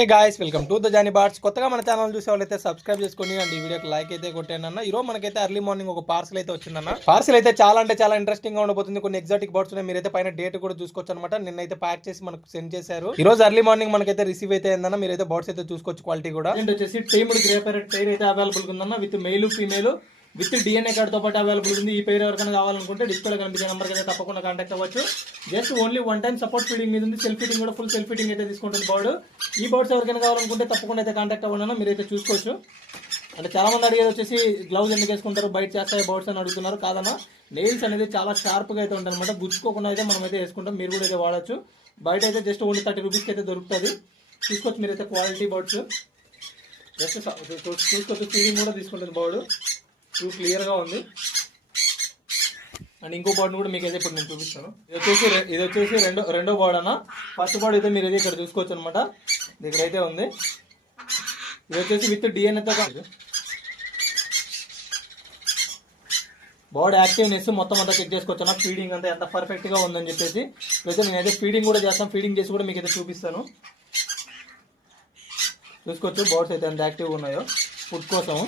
Hey guys welcome to the Johnny birds కొత్తగా మన channel చూసే వాళ్ళైతే సబ్స్క్రైబ్ చేసుకొని అండ్ ఈ వీడియోకి లైక్ అయితే కొట్టండి ఈ రోజు మనకైతే ఎర్లీ మార్నింగ్ ఒక పార్సల్ అయితే వచ్చిందన్న పార్సల్ అయితే చాలా అంటే చాలా ఇంట్రెస్టింగ్గా ఉండబోతుంది. కొన్ని ఎగ్జాటిక్ బర్డ్స్ ఉన్నాయి. మీరైతే పైన డేట్ కూడా చూసుకోవచ్చు అనమాట నిన్నైతే ప్యాక్ చేసి మనకు సెండ్ చేశారు. ఈ రోజు ఎర్లీ మార్నింగ్ మనకైతే రిసీవ్ అయితే అయిందన్న మీరైతే బర్డ్స్ అయితే చూసుకోవచ్చు క్వాలిటీ కూడా. అండ్ వచ్చేసి టైముడ్ గ్రే పేరెట్ అయితే అవైలబుల్ ఉందన్న. With male female with DNA కార్డుతో పాటు అవైలబుల్ ఉంది ఈ పేరు ఎవరికైనా కావాలనుకుంటే డిస్ప్లే కనిపించే నెంబర్ అయితే తప్పకుండా కాంటాక్ట్ అవ్వచ్చు just only one time support feeding మీద ఉంది సెల్ఫ్ ఫీడింగ్ కూడా ఫుల్ సెల్ఫ్ ఫీడింగ్ అయితే తీసుకుంటుంది బర్డ్ ఈ బర్డ్స్ ఎవరికైనా కావాలనుకుంటే తప్పకుండా అయితే కాంటాక్ట్ అవ్వను మీరైతే చూసుకోవచ్చు అంటే చాలా మంది అడిగేది వచ్చేసి గ్లౌజ్ ఎందుకు వేసుకుంటారు బయట చేస్తాయి బర్డ్స్ అని అడుగుతున్నారు కాదన్నా నెయిల్స్ అనేది చాలా షార్ప్గా అయితే ఉంటుంది అనమాట గుచ్చుకోకుండా అయితే మనం అయితే వేసుకుంటాం మీరు కూడా అయితే వాడచ్చు బయట అయితే జస్ట్ ఓన్లీ థర్టీ రూపీస్కి అయితే దొరుకుతుంది తీసుకోవచ్చు మీరైతే క్వాలిటీ బర్డ్స్ జస్ట్ చూసుకోవచ్చు ఫీడింగ్ కూడా తీసుకుంటుంది బౌడు వ్యూ క్లియర్గా ఉంది. అండ్ ఇంకో బోర్డు కూడా మీకు అయితే ఇప్పుడు నేను చూపిస్తాను. ఇది వచ్చేసి ఇది వచ్చేసి రెండో రెండో బాడీ అన్న. ఫస్ట్ బాడీ అయితే మీరు అయితే ఇక్కడ చూసుకోవచ్చు అనమాట ఇక్కడ అయితే ఉంది. ఇది వచ్చేసి విత్ డిఎన్ఏతో బాడీ యాక్టివ్నెస్ మొత్తం అంతా చెక్ చేసుకోవచ్చు అన్న. ఫీడింగ్ అంతా ఎంత పర్ఫెక్ట్గా ఉందని చెప్పేసి. అయితే నేనైతే ఫీడింగ్ కూడా చేస్తాను. ఫీడింగ్ చేసి కూడా మీకు అయితే చూపిస్తాను. చూసుకోవచ్చు. బోర్డ్స్ అయితే ఎంత యాక్టివ్గా ఉన్నాయో. ఫుడ్ కోసము.